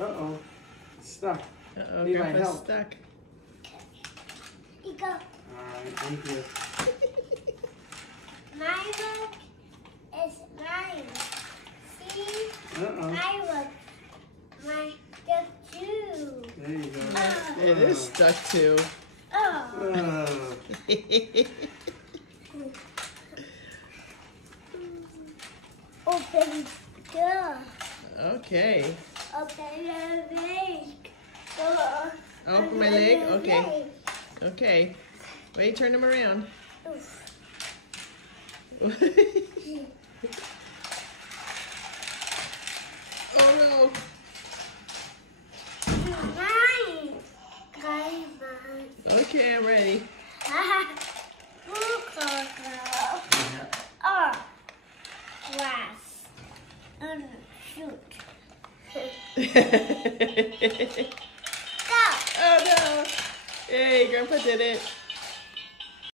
Uh-oh. It's stuck. Uh-oh, Need my Grandpa's help. stuck. You go. Alright, thank you. My work is mine. See? Uh-oh. My work. My the two. There you go. It is stuck too. Oh. Open door. Okay. Open your leg. Open my leg? Okay. Okay. Wait, turn them around. Oh no. Mine. Okay, I'm ready. Oh, glass. Shoot. Go. Oh no. Hey, Grandpa did it.